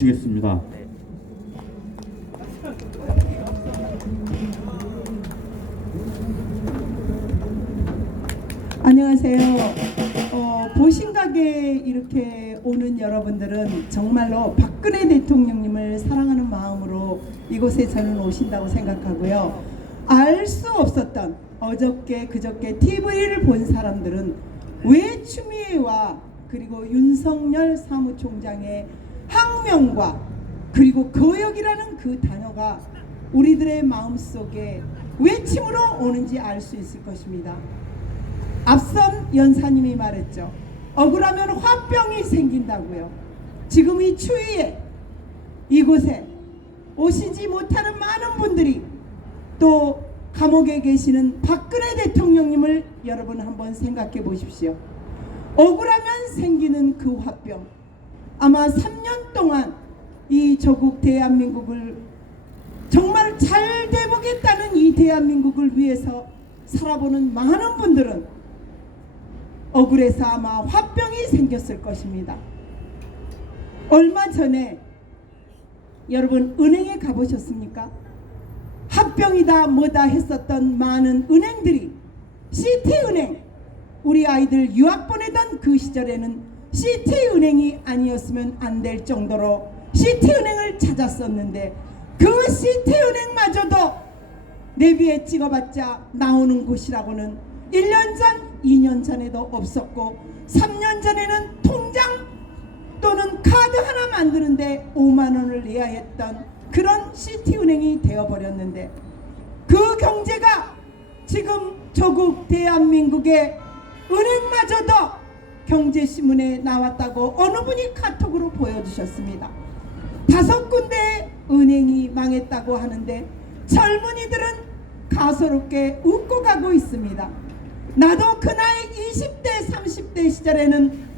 주겠습니다. 안녕하세요. 보신각에 이렇게 오는 여러분들은 정말로 박근혜 대통령님을 사랑하는 마음으로 이곳에 저는 오신다고 생각하고요. 알 수 없었던 어저께 그저께 TV를 본 사람들은 왜 추미애와 그리고 윤석열 사무총장의 항명과 그리고 거역이라는 그 단어가 우리들의 마음속에 외침으로 오는지 알 수 있을 것입니다. 앞선 연사님이 말했죠. 억울하면 화병이 생긴다고요. 지금 이 추위에 이곳에 오시지 못하는 많은 분들이 또 감옥에 계시는 박근혜 대통령님을 여러분 한번 생각해 보십시오. 억울하면 생기는 그 화병, 아마 3년 동안 이 조국 대한민국을 정말 잘 돼보겠다는 이 대한민국을 위해서 살아보는 많은 분들은 억울해서 아마 화병이 생겼을 것입니다. 얼마 전에 여러분 은행에 가보셨습니까? 합병이다 뭐다 했었던 많은 은행들이 시티은행, 우리 아이들 유학 보내던 그 시절에는 시티은행이 아니었으면 안 될 정도로 시티은행을 찾았었는데 그 시티은행마저도 내비에 찍어봤자 나오는 곳이라고는 1년 전, 2년 전에도 없었고 3년 전에는 통장 또는 카드 하나 만드는데 5만 원을 내야 했던 그런 시티은행이 되어버렸는데 그 경제가 지금 조국 대한민국의 은행마저도 경제신문에 나왔다고 어느 분이 카톡으로 보여주셨습니다. 5군데 은행이 망했다고 하는데 젊은이들은 가소롭게 웃고 가고 있습니다. 나도 그 나이 20대 30대 시절에는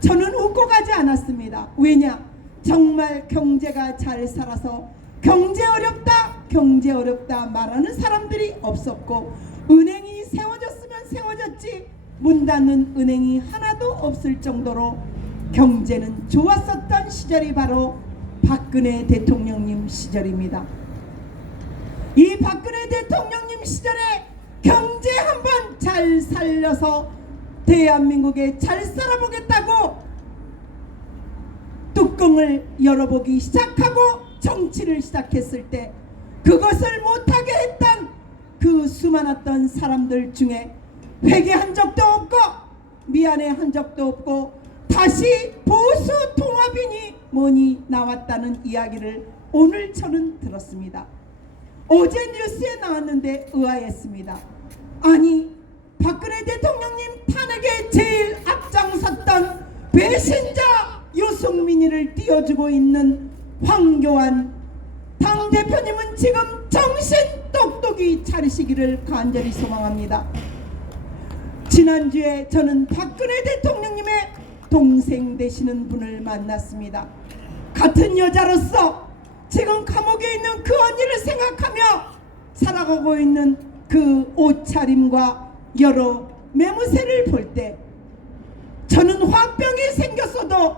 저는 웃고 가지 않았습니다. 왜냐? 정말 경제가 잘 살아서 경제 어렵다 말하는 사람들이 없었고 은행이 세워졌으면 세워졌지 문 닫는 은행이 하나도 없을 정도로 경제는 좋았었던 시절이 바로 박근혜 대통령님 시절입니다. 이 박근혜 대통령님 시절에 경제 한번 잘 살려서 대한민국에 잘 살아보겠다고 뚜껑을 열어보기 시작하고 정치를 시작했을 때 그것을 못하게 했던 그 수많았던 사람들 중에 회개한 적도 없고 미안해한 적도 없고 다시 보수 통합이니 뭐니 나왔다는 이야기를 오늘 저는 들었습니다. 어제 뉴스에 나왔는데 의아했습니다. 아니 박근혜 대통령님 탄핵에 제일 앞장섰던 배신자 유승민이를 띄워주고 있는 황교안 당대표님은 지금 정신 똑똑히 차리시기를 간절히 소망합니다. 지난주에 저는 박근혜 대통령님의 동생 되시는 분을 만났습니다. 같은 여자로서 지금 감옥에 있는 그 언니를 생각하며 살아가고 있는 그 옷차림과 여러 매무새를 볼 때 저는 화병이 생겼어도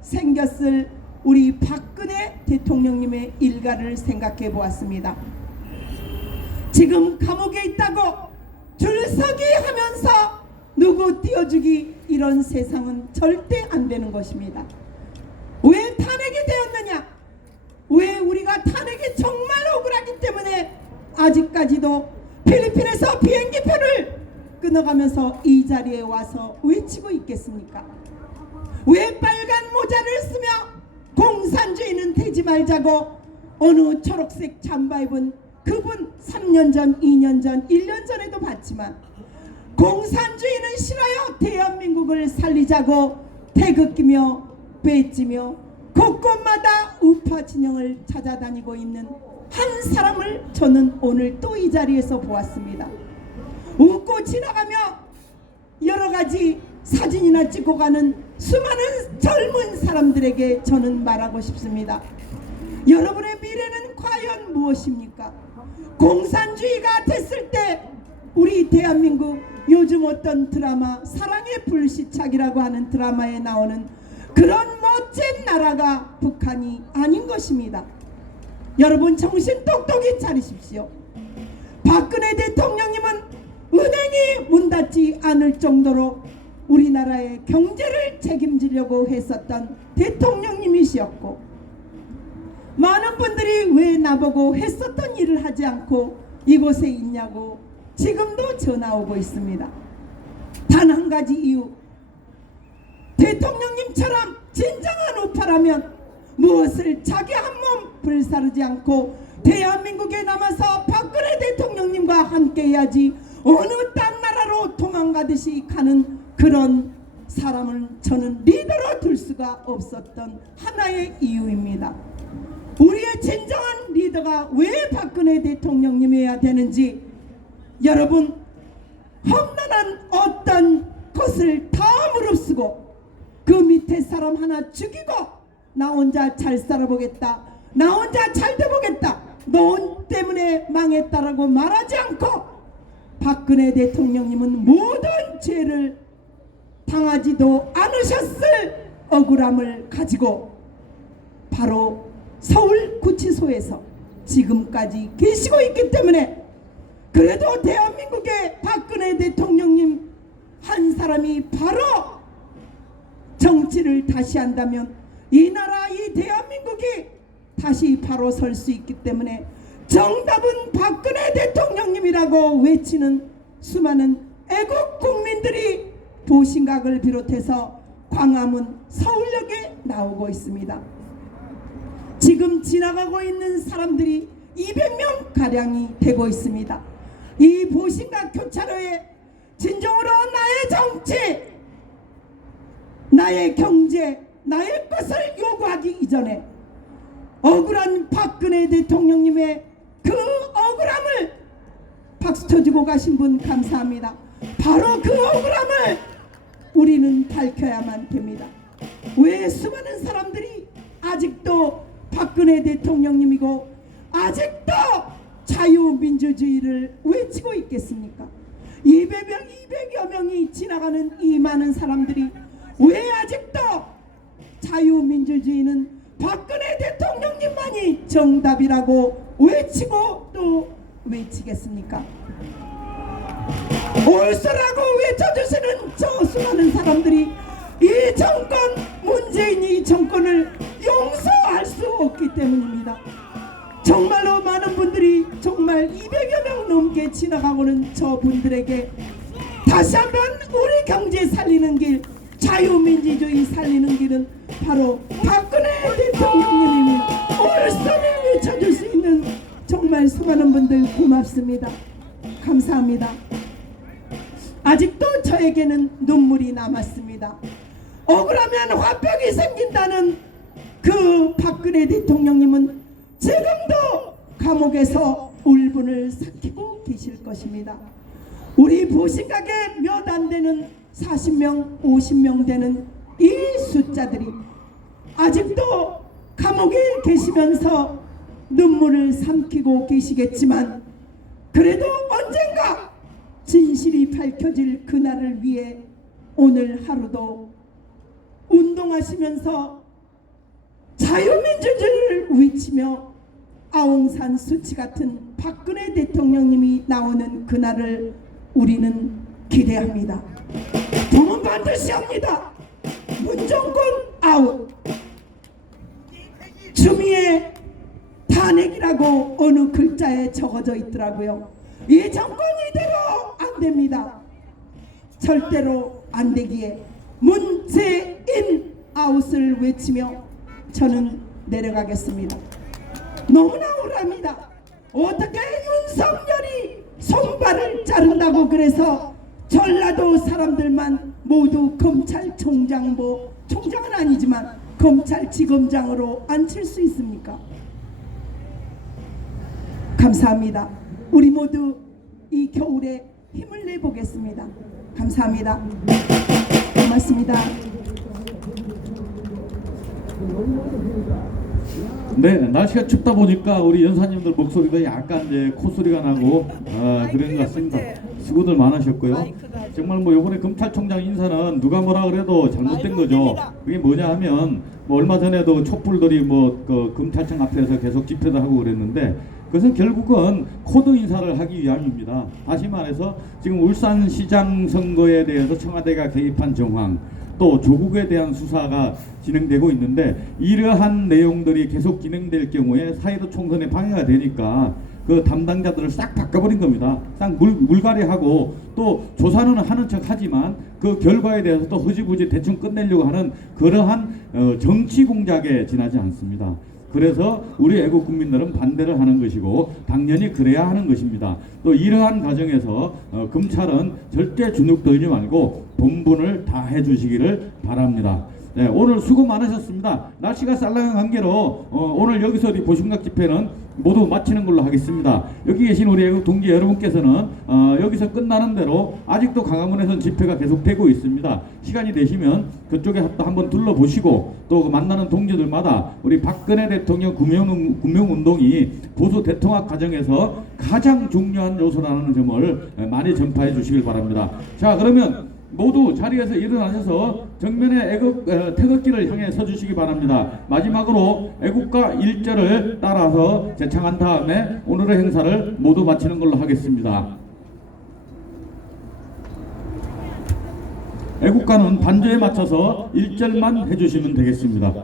생겼을 우리 박근혜 대통령님의 일가를 생각해 보았습니다. 지금 감옥에 있다고 줄서기 하면서 누구 띄워주기 이런 세상은 절대 안 되는 것입니다. 왜 탄핵이 되었느냐? 왜 우리가 탄핵이 정말 억울하기 때문에 아직까지도 필리핀에서 비행기표를 끊어가면서 이 자리에 와서 외치고 있겠습니까? 왜 빨간 모자를 쓰며 공산주의는 되지 말자고 어느 초록색 잠바 입은 그분 3년 전, 2년 전, 1년 전에도 봤지만 공산주의는 싫어요. 대한민국을 살리자고 태극기며 배지며 곳곳마다 우파 진영을 찾아다니고 있는 한 사람을 저는 오늘 또 이 자리에서 보았습니다. 웃고 지나가며 여러 가지 사진이나 찍고 가는 수많은 젊은 사람들에게 저는 말하고 싶습니다. 여러분의 미래는 과연 무엇입니까? 공산주의가 됐을 때 우리 대한민국 요즘 어떤 드라마 사랑의 불시착이라고 하는 드라마에 나오는 그런 멋진 나라가 북한이 아닌 것입니다. 여러분 정신 똑똑히 차리십시오. 박근혜 대통령님은 은행이 문 닫지 않을 정도로 우리나라의 경제를 책임지려고 했었던 대통령님이시었고, 많은 분들이 왜 나보고 했었던 일을 하지 않고 이곳에 있냐고 지금도 전화 오고 있습니다. 단 한 가지 이유, 대통령님처럼 진정한 우파라면 무엇을 자기 한 몸 불사르지 않고 대한민국에 남아서 박근혜 대통령님과 함께 해야지 어느 딴 나라로 도망가듯이 가는 그런 사람을 저는 리더로 둘 수가 없었던 하나의 이유입니다. 우리의 진정한 리더가 왜 박근혜 대통령님이어야 되는지, 여러분 험난한 어떤 것을 다 무릅쓰고 그 밑에 사람 하나 죽이고 나 혼자 잘 살아보겠다, 나 혼자 잘 돼보겠다, 너 때문에 망했다라고 말하지 않고 박근혜 대통령님은 모든 죄를 당하지도 않으셨을 억울함을 가지고 바로 서울구치소에서 지금까지 계시고 있기 때문에, 그래도 대한민국의 박근혜 대통령님 한 사람이 바로 정치를 다시 한다면 이 나라, 이 대한민국이 다시 바로 설 수 있기 때문에 정답은 박근혜 대통령님이라고 외치는 수많은 애국 국민들이 보신각을 비롯해서 광화문, 서울역에 나오고 있습니다. 지금 지나가고 있는 사람들이 200명 가량이 되고 있습니다. 이 보신각 교차로에 진정으로 나의 정치, 나의 경제, 나의 것을 요구하기 이전에 억울한 박근혜 대통령님의 그 억울함을 박수 쳐주고 가신 분 감사합니다. 바로 그 억울함을 우리는 밝혀야만 됩니다. 왜 수많은 사람들이 아직도 박근혜 대통령님이고 아직도 자유민주주의를 외치고 있겠습니까? 200여 명이 지나가는 이 많은 사람들이 왜 아직도 자유민주주의는 박근혜 대통령님만이 정답이라고 외치고 또 외치겠습니까? 옳소라고 외쳐주시는 저 수많은 사람들이 이 정권, 문재인이 이 정권을 용서할 수 없기 때문입니다. 정말로 많은 분들이 정말 200여 명 넘게 지나가고는 저 분들에게 다시 한번 우리 경제 살리는 길, 자유민주주의 살리는 길은 바로 박근혜 대통령님이 옳소를 외쳐줄 수 있는 정말 수많은 분들 고맙습니다. 감사합니다. 아직도 저에게는 눈물이 남았습니다. 억울하면 화병이 생긴다는 그 박근혜 대통령님은 지금도 감옥에서 울분을 삭히고 계실 것입니다. 우리 보신각에 몇 안 되는 40명, 50명 되는 이 숫자들이 아직도 감옥에 계시면서 눈물을 삼키고 계시겠지만, 그래도 언젠가 진실이 밝혀질 그날을 위해 오늘 하루도 운동하시면서 자유민주주의를 외치며 아웅산 수치 같은 박근혜 대통령님이 나오는 그날을 우리는 기대합니다. 돈은 반드시 합니다. 문정권 아웃. 주미의 탄핵이라고 어느 글자에 적어져 있더라고요. 이 정권 이대로 안 됩니다. 절대로 안 되기에 문재인 아웃을 외치며 저는 내려가겠습니다. 너무나 억울합니다. 어떻게 윤석열이 손발을 자른다고 그래서 전라도 사람들만 모두 검찰총장, 총장은 아니지만 검찰지검장으로 앉힐 수 있습니까? 감사합니다. 우리 모두 이 겨울에 힘을 내보겠습니다. 감사합니다. 고맙습니다. 네, 날씨가 춥다 보니까 우리 연사님들 목소리가 약간 이제 콧소리가 나고 그런 것 같습니다. 수고들 많으셨고요. 정말 뭐 요번에 검찰총장 인사는 누가 뭐라 그래도 잘못된 거죠. 그게 뭐냐 하면 뭐 얼마 전에도 촛불들이 뭐 그 검찰청 앞에서 계속 집회도 하고 그랬는데 그것은 결국은 코드 인사를 하기 위함입니다. 다시 말해서 지금 울산시장 선거에 대해서 청와대가 개입한 정황, 또 조국에 대한 수사가 진행되고 있는데 이러한 내용들이 계속 진행될 경우에 사이드 총선에 방해가 되니까 그 담당자들을 싹 바꿔버린 겁니다. 싹 물갈이하고 또 조사는 하는 척 하지만 그 결과에 대해서 또 흐지부지 대충 끝내려고 하는 그러한 정치 공작에 지나지 않습니다. 그래서 우리 애국 국민들은 반대를 하는 것이고 당연히 그래야 하는 것입니다. 또 이러한 과정에서 검찰은 절대 주눅 들지 말고 본분을 다 해주시기를 바랍니다. 네, 오늘 수고 많으셨습니다. 날씨가 쌀랑한 관계로 오늘 여기서 우리 보신각 집회는 모두 마치는 걸로 하겠습니다. 여기 계신 우리 애국 동지 여러분께서는 여기서 끝나는 대로 아직도 강화문에서는 집회가 계속되고 있습니다. 시간이 되시면 그쪽에 또 한번 둘러보시고 또 그 만나는 동지들마다 우리 박근혜 대통령 구명운동이 보수 대통합 과정에서 가장 중요한 요소라는 점을 많이 전파해 주시길 바랍니다. 자, 그러면 모두 자리에서 일어나셔서 정면에 애국 태극기를 향해 서주시기 바랍니다. 마지막으로 애국가 1절을 따라서 제창한 다음에 오늘의 행사를 모두 마치는 걸로 하겠습니다. 애국가는 반주에 맞춰서 1절만 해주시면 되겠습니다.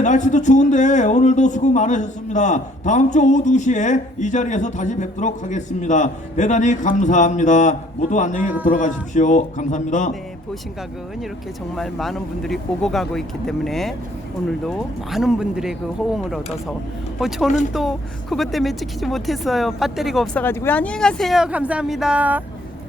날씨도 추운데 오늘도 수고 많으셨습니다. 다음 주 오후 2시에 이 자리에서 다시 뵙도록 하겠습니다. 대단히 감사합니다. 모두 안녕히 들어가십시오. 감사합니다. 네, 보신각은 이렇게 정말 많은 분들이 오고 가고 있기 때문에 오늘도 많은 분들의 그 호응을 얻어서 저는 또 그것 때문에 찍히지 못했어요. 배터리가 없어가지고. 안녕히 가세요. 감사합니다.